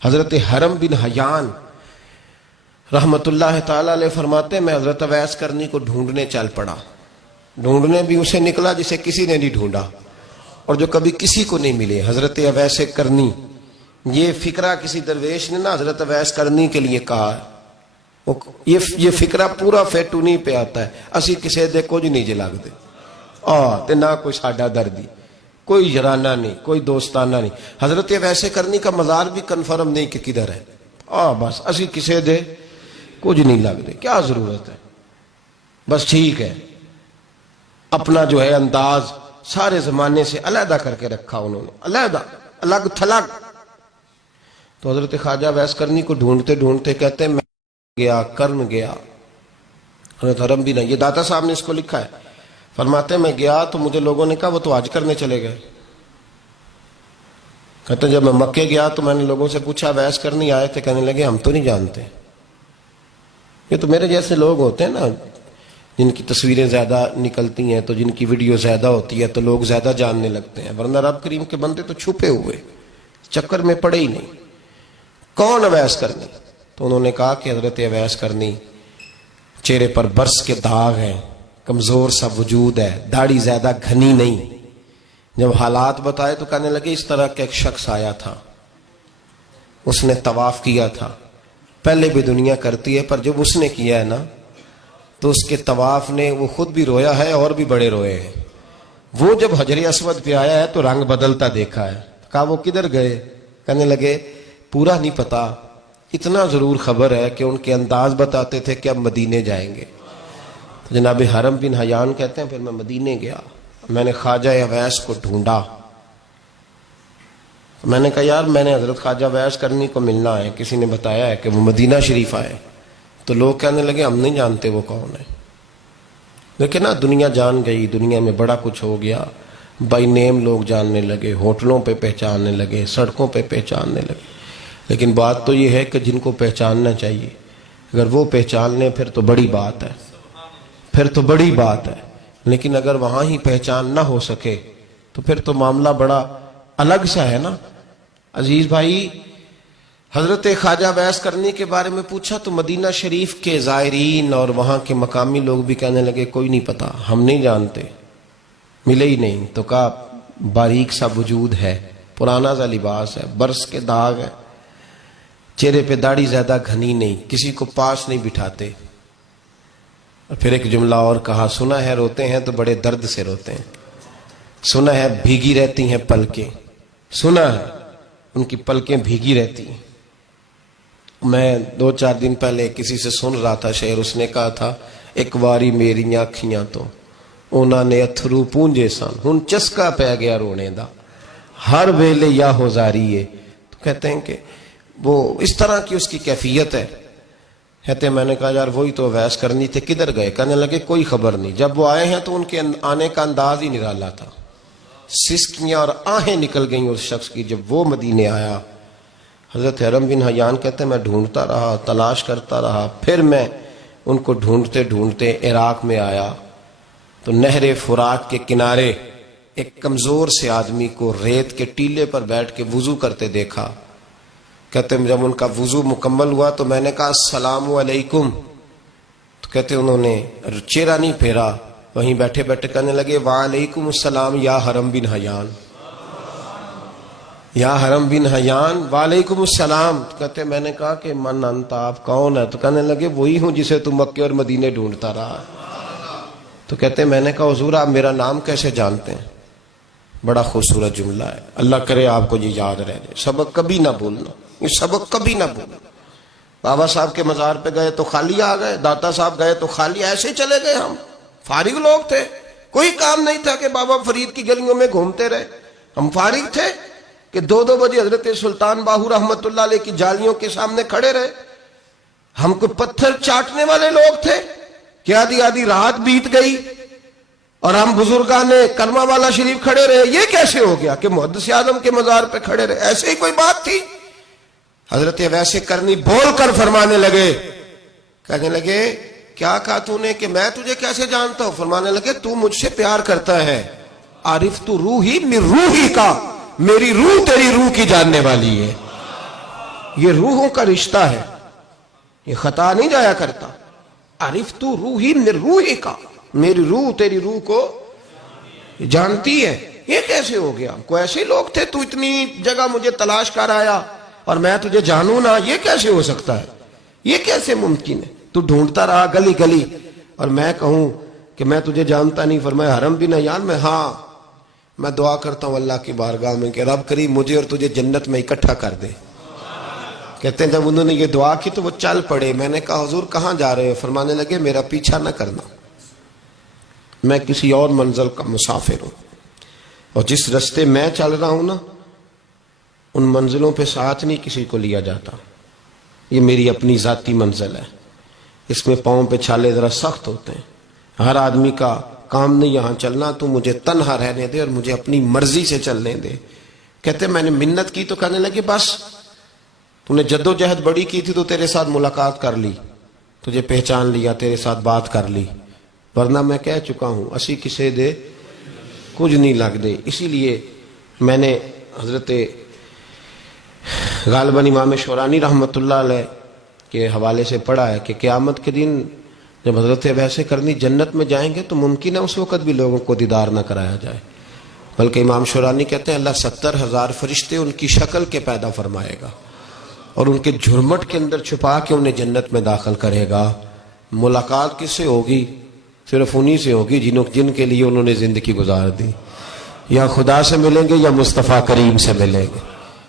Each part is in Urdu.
حضرت حرم بن حیان رحمت اللہ تعالی علیہ فرماتے ہیں میں حضرت اویس کرنی کو ڈھونڈنے چل پڑا. ڈھونڈنے بھی اسے نکلا جسے کسی نے نہیں ڈھونڈا اور جو کبھی کسی کو نہیں ملے. حضرت اویس کرنی، یہ فکرہ کسی درویش نے نا حضرت اویس کرنی کے لیے کہا ہے. یہ فکرہ پورا فیٹونی پہ آتا ہے. اسی کسی دے کچھ نہیں جے لگ دے تے نہ کوئی ساڈا دردی، کوئی جرانہ نہیں، کوئی دوستانہ نہیں. حضرت اویس کرنی کا مزار بھی کنفرم نہیں کہ کدھر ہے. بس اسی کسی دے کچھ نہیں لگ دے. کیا ضرورت ہے؟ بس ٹھیک ہے، اپنا جو ہے انداز سارے زمانے سے علیحدہ کر کے رکھا انہوں نے، علیحدہ، الگ تھلگ. تو حضرت خواجہ اویس کرنی کو ڈھونڈتے ڈھونڈتے کہتے ہیں میں گیا، کرن گیا. حضرت حرم بھی نہیں، یہ داتا صاحب نے اس کو لکھا ہے. فرماتے ہیں میں گیا تو مجھے لوگوں نے کہا وہ تو حج کرنے چلے گئے. کہتے ہیں جب میں مکے گیا تو میں نے لوگوں سے پوچھا اویس کرنی آئے تھے؟ کہنے لگے ہم تو نہیں جانتے. یہ تو میرے جیسے لوگ ہوتے ہیں نا جن کی تصویریں زیادہ نکلتی ہیں تو جن کی ویڈیو زیادہ ہوتی ہے تو لوگ زیادہ جاننے لگتے ہیں، ورنہ رب کریم کے بندے تو چھپے ہوئے چکر میں پڑے ہی نہیں. کون اویس کرنی؟ تو انہوں نے کہا کہ حضرت اویس کرنی، چہرے پر برس کے داغ ہیں، کمزور سا وجود ہے، داڑھی زیادہ گھنی نہیں. جب حالات بتائے تو کہنے لگے اس طرح کا ایک شخص آیا تھا، اس نے طواف کیا تھا. پہلے بھی دنیا کرتی ہے پر جب اس نے کیا ہے نا تو اس کے طواف نے وہ خود بھی رویا ہے اور بھی بڑے روئے ہیں. وہ جب حجر اسود پہ آیا ہے تو رنگ بدلتا دیکھا ہے. کہا وہ کدھر گئے؟ کہنے لگے پورا نہیں پتا، اتنا ضرور خبر ہے کہ ان کے انداز بتاتے تھے کہ اب مدینے جائیں گے. جناب حرم بن حیان کہتے ہیں پھر میں مدینے گیا، میں نے خواجہ اویس کو ڈھونڈا. میں نے کہا یار میں نے حضرت خواجہ اویس کرنی کو ملنا ہے، کسی نے بتایا ہے کہ وہ مدینہ شریف آئے. تو لوگ کہنے لگے ہم نہیں جانتے وہ کون ہے. لیکن نا دنیا جان گئی، دنیا میں بڑا کچھ ہو گیا، بائی نیم لوگ جاننے لگے، ہوٹلوں پہ پہچاننے لگے، سڑکوں پہ پہچاننے لگے. لیکن بات تو یہ ہے کہ جن کو پہچاننا چاہیے اگر وہ پہچان لیں پھر تو بڑی بات ہے، پھر تو بڑی بات ہے. لیکن اگر وہاں ہی پہچان نہ ہو سکے تو پھر تو معاملہ بڑا الگ سا ہے نا. عزیز بھائی، حضرت خواجہ اویس کرنی کے بارے میں پوچھا تو مدینہ شریف کے زائرین اور وہاں کے مقامی لوگ بھی کہنے لگے کوئی نہیں پتا، ہم نہیں جانتے، ملے ہی نہیں. تو کہا باریک سا وجود ہے، پرانا سا لباس ہے، برس کے داغ ہے، چہرے پہ داڑھی زیادہ گھنی نہیں، کسی کو پاس نہیں بٹھاتے. اور پھر ایک جملہ اور کہا سنا ہے روتے ہیں تو بڑے درد سے روتے ہیں، سنا ہے بھیگی رہتی ہیں پلکیں، سنا ہے ان کی پلکیں بھیگی رہتی ہیں. میں 2-4 دن پہلے کسی سے سن رہا تھا شعر، اس نے کہا تھا ایک واری میری آنکھیاں تو انہوں نے اتھرو پونجے سن ہن چسکا پہ گیا رونے دا ہر ویلے یا ہو زاری ہے. تو کہتے ہیں کہ وہ اس طرح کی اس کی کیفیت ہے. کہتے ہیں میں نے کہا یار وہی تو اویس کرنی تھے، کدھر گئے؟ کہنے لگے کوئی خبر نہیں. جب وہ آئے ہیں تو ان کے آنے کا انداز ہی نرالا تھا، سسکیاں اور آہیں نکل گئیں اس شخص کی جب وہ مدینے آیا. حضرت حرم بن حیان کہتے ہیں میں ڈھونڈتا رہا، تلاش کرتا رہا، پھر میں ان کو ڈھونڈتے ڈھونڈتے عراق میں آیا تو نہر فرات کے کنارے ایک کمزور سے آدمی کو ریت کے ٹیلے پر بیٹھ کے وضو کرتے دیکھا. کہتے ہیں جب ان کا وضو مکمل ہوا تو میں نے کہا السلام علیکم. تو کہتے ہیں انہوں نے چہرہ نہیں پھیرا، وہیں بیٹھے بیٹھے کہنے لگے وعلیکم السلام یا حرم بن حیان، یا حرم بن حیان وعلیکم السلام. تو کہتے ہیں میں نے کہا کہ من انت، آپ کون ہے؟ تو کہنے لگے وہی ہوں جسے تم مکے اور مدینے ڈھونڈتا رہا. تو کہتے ہیں میں نے کہا حضور آپ میرا نام کیسے جانتے ہیں؟ بڑا خوبصورت جملہ ہے، اللہ کرے آپ کو یہ یاد رہ جائے. سبق کبھی نہ بھولنا، یہ سبق کبھی نہ بھولنا. بابا صاحب کے مزار پہ گئے تو خالی آ گئے، داتا صاحب گئے تو خالی، ایسے ہی چلے گئے. ہم فارغ لوگ تھے، کوئی کام نہیں تھا کہ بابا فرید کی گلیوں میں گھومتے رہے. ہم فارغ تھے کہ 2 بجے حضرت سلطان باہو رحمت اللہ علیہ کی جالیوں کے سامنے کھڑے رہے. ہم کو پتھر چاٹنے والے لوگ تھے کہ آدھی رات بیت گئی اور ہم بزرگان کرما والا شریف کھڑے رہے. یہ کیسے ہو گیا کہ محدث اعظم کے مزار پہ کھڑے رہے؟ ایسے ہی کوئی بات تھی؟ حضرت اویس کرنی بول کر فرمانے لگے، کہنے لگے کیا کہا تو نے کہ میں تجھے کیسے جانتا ہوں؟ فرمانے لگے تو مجھ سے پیار کرتا ہے، عارف تو روحی من روحی کا، میری روح تیری روح کی جاننے والی ہے. یہ روحوں کا رشتہ ہے، یہ خطا نہیں جایا کرتا. عرفت روحی من روحی کا، میری روح تیری روح کو جانتی ہے. یہ کیسے ہو گیا؟ کوئی ایسے لوگ تھے تو اتنی جگہ مجھے تلاش کر آیا اور میں تجھے جانوں نہ؟ یہ کیسے ہو سکتا ہے؟ یہ کیسے ممکن ہے؟ تو ڈھونڈتا رہا گلی گلی اور میں کہوں کہ میں تجھے جانتا نہیں. فرمایا حرم بھی نہ جان میں، ہاں میں دعا کرتا ہوں اللہ کی بارگاہ میں کہ رب کریم مجھے اور تجھے جنت میں اکٹھا کر دے. کہتے ہیں جب انہوں نے یہ دعا کی تو وہ چل پڑے. میں نے کہا حضور کہاں جا رہے ہو؟ فرمانے لگے میرا پیچھا نہ کرنا، میں کسی اور منزل کا مسافر ہوں، اور جس رستے میں چل رہا ہوں نا ان منزلوں پہ ساتھ نہیں کسی کو لیا جاتا. یہ میری اپنی ذاتی منزل ہے، اس میں پاؤں پہ چھالے ذرا سخت ہوتے ہیں. ہر آدمی کا کام نہیں یہاں چلنا، تو مجھے تنہا رہنے دے اور مجھے اپنی مرضی سے چلنے دے. کہتے میں نے منت کی تو کہنے لگے بس تو نے جد و جہد بڑی کی تھی تو تیرے ساتھ ملاقات کر لی، تجھے پہچان لیا، تیرے ساتھ بات کر لی، ورنہ میں کہہ چکا ہوں اسی کسے دے کچھ نہیں لگ دے. اسی لیے میں نے حضرت غالباً امام شورانی رحمۃ اللہ علیہ کے حوالے سے پڑھا ہے کہ قیامت کے دن جب حضرت ویسے کرنی جنت میں جائیں گے تو ممکن ہے اس وقت بھی لوگوں کو دیدار نہ کرایا جائے، بلکہ امام شورانی کہتے ہیں اللہ 70,000 فرشتے ان کی شکل کے پیدا فرمائے گا اور ان کے جھرمٹ کے اندر چھپا کے انہیں جنت میں داخل کرے گا. ملاقات کس سے ہوگی؟ صرف انہی سے ہوگی جن کے لیے انہوں نے زندگی گزار دی. یا خدا سے ملیں گے یا مصطفیٰ کریم سے ملیں گے.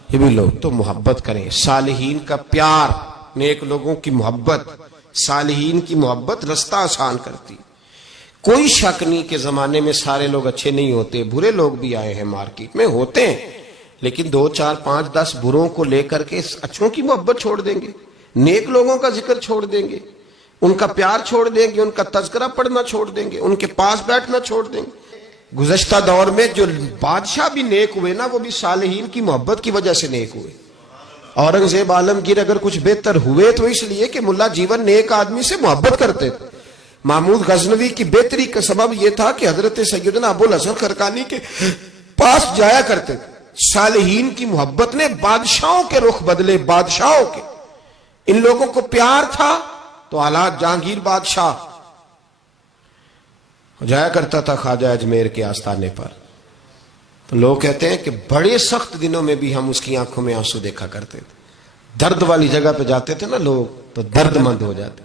یہ بھی لوگ تو محبت کریں. صالحین کا پیار، نیک لوگوں کی محبت، صالحین کی محبت رستہ آسان کرتی. کوئی شک نہیں کہ زمانے میں سارے لوگ اچھے نہیں ہوتے، برے لوگ بھی آئے ہیں مارکیٹ میں، ہوتے ہیں، لیکن 2 4 5 10 بروں کو لے کر کے اچھوں کی محبت چھوڑ دیں گے، نیک لوگوں کا ذکر چھوڑ دیں گے، ان کا پیار چھوڑ دیں گے، ان کا تذکرہ پڑھنا چھوڑ دیں گے، ان کے پاس بیٹھنا چھوڑ دیں گے. گزشتہ دور میں جو بادشاہ بھی نیک ہوئے نا وہ بھی صالحین کی محبت کی وجہ سے نیک ہوئے. اورنگزیب عالمگیر اگر کچھ بہتر ہوئے تو اس لیے کہ ملا جیون نیک آدمی سے محبت کرتے تھے. محمود غزنوی کی بہتری کا سبب یہ تھا کہ حضرت سیدنا ابو الحسن خرقانی کے پاس جایا کرتے تھے. صالحین کی محبت نے بادشاہوں کے رخ بدلے، بادشاہوں کے. ان لوگوں کو پیار تھا تو حالات جہانگیر بادشاہ جایا کرتا تھا خواجہ اجمیر کے آستانے پر، تو لوگ کہتے ہیں کہ بڑے سخت دنوں میں بھی ہم اس کی آنکھوں میں آنسو دیکھا کرتے تھے. درد والی جگہ پہ جاتے تھے نا لوگ تو درد مند ہو جاتے.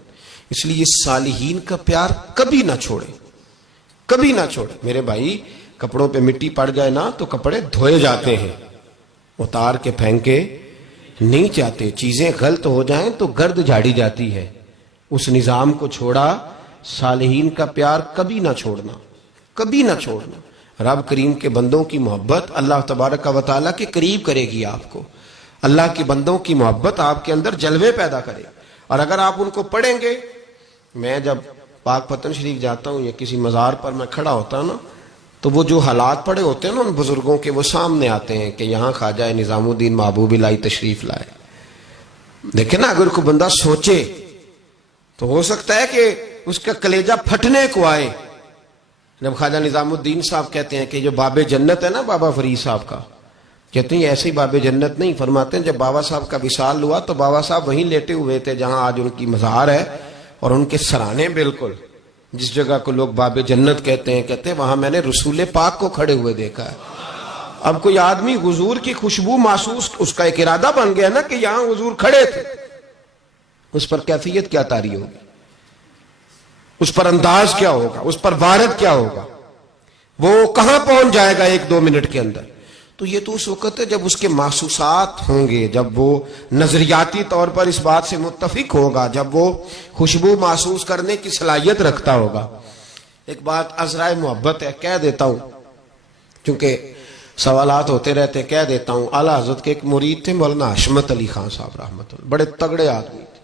اس لیے صالحین کا پیار کبھی نہ چھوڑے، کبھی نہ چھوڑے. میرے بھائی کپڑوں پہ مٹی پڑ جائے نا تو کپڑے دھوئے جاتے ہیں، اتار کے پھینکے نہیں چاہتے. چیزیں غلط ہو جائیں تو گرد جھاڑی جاتی ہے. اس نظام کو چھوڑا. صالحین کا پیار کبھی نہ چھوڑنا، کبھی نہ چھوڑنا. رب کریم کے بندوں کی محبت اللہ تبارک و تعالیٰ کے قریب کرے گی آپ کو. اللہ کے بندوں کی محبت آپ کے اندر جلوے پیدا کرے. اور اگر آپ ان کو پڑھیں گے، میں جب پاک پتن شریف جاتا ہوں یا کسی مزار پر میں کھڑا ہوتا ہوں نا تو وہ جو حالات پڑے ہوتے ہیں نا ان بزرگوں کے وہ سامنے آتے ہیں کہ یہاں خواجہ نظام الدین محبوب الہی تشریف لائے. دیکھیں نا اگر کوئی بندہ سوچے تو ہو سکتا ہے کہ اس کا کلیجہ پھٹنے کو آئے. جب خواجہ نظام الدین صاحب کہتے ہیں کہ جو باب جنت ہے نا بابا فرید صاحب کا، کہتے ہیں یہ ایسی باب جنت نہیں. فرماتے ہیں جب بابا صاحب کا وصال ہوا تو بابا صاحب وہیں لیٹے ہوئے تھے جہاں آج ان کی مزار ہے، اور ان کے سرانے بالکل جس جگہ کو لوگ باب جنت کہتے ہیں وہاں میں نے رسول پاک کو کھڑے ہوئے دیکھا ہے. اب کوئی آدمی حضور کی خوشبو محسوس، اس کا ایک ارادہ بن گیا نا کہ یہاں حضور کھڑے تھے، اس پر کیفیت کیا طاری ہوگی، اس پر انداز کیا ہوگا، اس پر وارد کیا ہوگا، وہ کہاں پہنچ جائے گا 1-2 منٹ کے اندر. تو یہ تو اس وقت ہے جب اس کے محسوسات ہوں گے، جب وہ نظریاتی طور پر اس بات سے متفق ہوگا، جب وہ خوشبو محسوس کرنے کی صلاحیت رکھتا ہوگا. ایک بات عذرائے محبت ہے، کہہ دیتا ہوں چونکہ سوالات ہوتے رہتے، کہہ دیتا ہوں. اعلیٰ حضرت کے ایک مرید تھے مولانا حشمت علی خان صاحب رحمۃ اللہ، بڑے تگڑے آدمی تھے.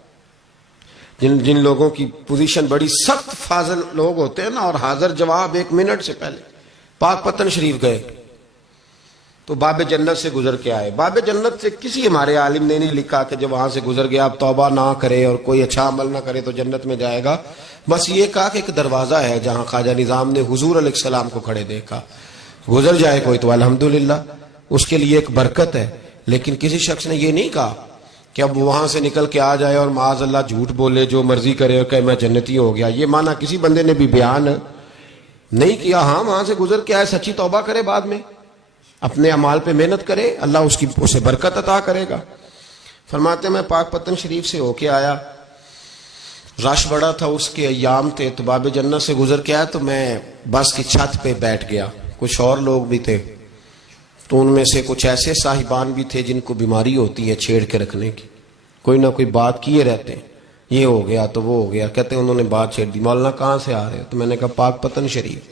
جن لوگوں کی پوزیشن بڑی سخت فاضل لوگ ہوتے ہیں نا، اور حاضر جواب 1 منٹ سے پہلے. پاک پتن شریف گئے تو باب جنت سے گزر کے آئے. باب جنت سے کسی ہمارے عالم نے نہیں لکھا کہ جب وہاں سے گزر گیا اب توبہ نہ کرے اور کوئی اچھا عمل نہ کرے تو جنت میں جائے گا. بس یہ کہا کہ ایک دروازہ ہے جہاں خواجہ نظام نے حضور علیہ السلام کو کھڑے دیکھا، گزر جائے کوئی تو الحمدللہ اس کے لیے ایک برکت ہے. لیکن کسی شخص نے یہ نہیں کہا کہ اب وہاں سے نکل کے آ جائے اور معاذ اللہ جھوٹ بولے، جو مرضی کرے اور کہ میں جنتی ہو گیا، یہ معنی کسی بندے نے بھی بیان نہیں کیا. ہاں وہاں سے گزر کے آئے، سچی توبہ کرے، بعد میں اپنے اعمال پہ محنت کرے، اللہ اسے برکت عطا کرے گا. فرماتے ہیں میں پاک پتن شریف سے ہو کے آیا، رش بڑا تھا، اس کے ایام تھے، تو باب جنت سے گزر کے آیا تو میں بس کی چھت پہ بیٹھ گیا. کچھ اور لوگ بھی تھے، تو ان میں سے کچھ ایسے صاحبان بھی تھے جن کو بیماری ہوتی ہے چھیڑ کے رکھنے کی، کوئی نہ کوئی بات کیے رہتے ہیں، یہ ہو گیا تو وہ ہو گیا. کہتے ہیں انہوں نے بات چھیڑ دی، مولانا کہاں سے آ رہے ہو؟ تو میں نے کہا پاک پتن شریف.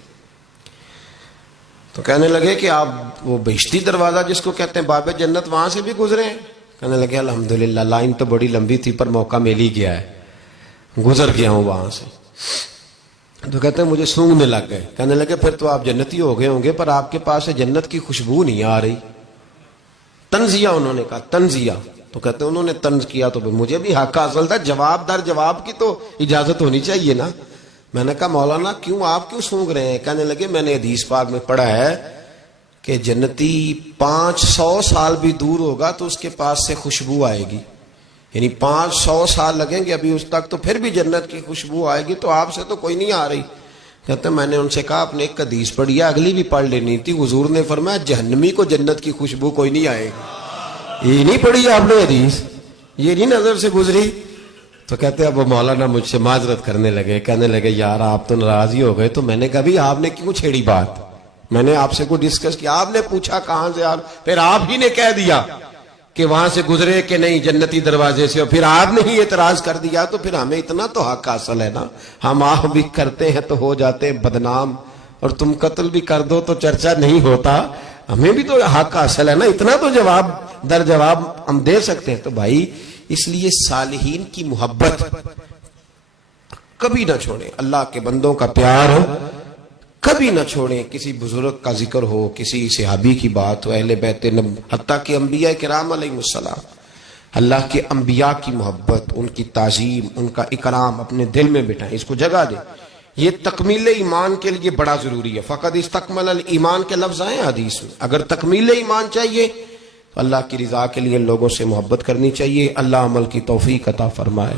تو کہنے لگے کہ آپ وہ بہشتی دروازہ جس کو کہتے ہیں باب جنت، وہاں سے بھی گزرے ہیں؟ کہنے لگے الحمدللہ، لائن تو بڑی لمبی تھی پر موقع مل ہی گیا ہے، گزر گیا ہوں وہاں سے. تو کہتے ہیں مجھے سونگنے لگ گئے. کہنے لگے پھر تو آپ جنتی ہو گئے ہوں گے، پر آپ کے پاس سے جنت کی خوشبو نہیں آ رہی. تنزیہ، انہوں نے کہا تنزیہ. تو کہتے ہیں انہوں نے طنز کیا تو مجھے بھی حق حاصل تھا، جواب در جواب کی تو اجازت ہونی چاہیے نا. میں نے کہا مولانا کیوں، آپ کیوں سونگ رہے ہیں؟ کہنے لگے میں نے حدیث پاک میں پڑھا ہے کہ جنتی 500 سال بھی دور ہوگا تو اس کے پاس سے خوشبو آئے گی، یعنی 500 سال لگیں گے ابھی اس تک، تو پھر بھی جنت کی خوشبو آئے گی، تو آپ سے تو کوئی نہیں آ رہی. کہتے ہیں میں نے ان سے کہا آپ نے ایک حدیث پڑھی ہے، اگلی بھی پڑھ لینی تھی. حضور نے فرمایا جہنمی کو جنت کی خوشبو کوئی نہیں آئے گی. یہ نہیں پڑھی آپ نے حدیث، یہ نہیں نظر سے گزری. تو کہتے ہیں اب وہ مولانا مجھ سے معذرت کرنے لگے، کہنے لگے یار آپ تو ناراض ہی ہو گئے. تو میں نے کہا بھی آپ نے کیوں چھیڑی بات؟ میں نے آپ سے کوئی ڈسکس کیا؟ آپ نے پوچھا کہاں سے، پھر آپ ہی نے کہہ دیا کہ وہاں سے گزرے کہ نہیں جنتی دروازے سے، اور پھر آپ نے ہی اعتراض کر دیا. تو پھر ہمیں اتنا تو حق حاصل ہے نا، ہم آپ بھی کرتے ہیں تو ہو جاتے ہیں بدنام، اور تم قتل بھی کر دو تو چرچا نہیں ہوتا. ہمیں بھی تو حق حاصل ہے نا، اتنا تو جواب در جواب ہم دے سکتے ہیں. تو بھائی اس لیے صالحین کی محبت کبھی نہ چھوڑیں، اللہ کے بندوں کا پیار کبھی نہ چھوڑیں. کسی بزرگ کا ذکر ہو، کسی صحابی کی بات ہو، اہل بیت حتیٰ کہ انبیاء کرام علیہ السلام، اللہ کے انبیاء کی محبت، ان کی تعظیم، ان کا اکرام اپنے دل میں بٹھائیں، اس کو جگہ دیں. یہ تکمیل ایمان کے لیے بڑا ضروری ہے. فقد استکمل الایمان کے لفظ آئے حدیث میں. اگر تکمیل ایمان چاہیے تو اللہ کی رضا کے لیے لوگوں سے محبت کرنی چاہیے. اللہ عمل کی توفیق عطا فرمائے.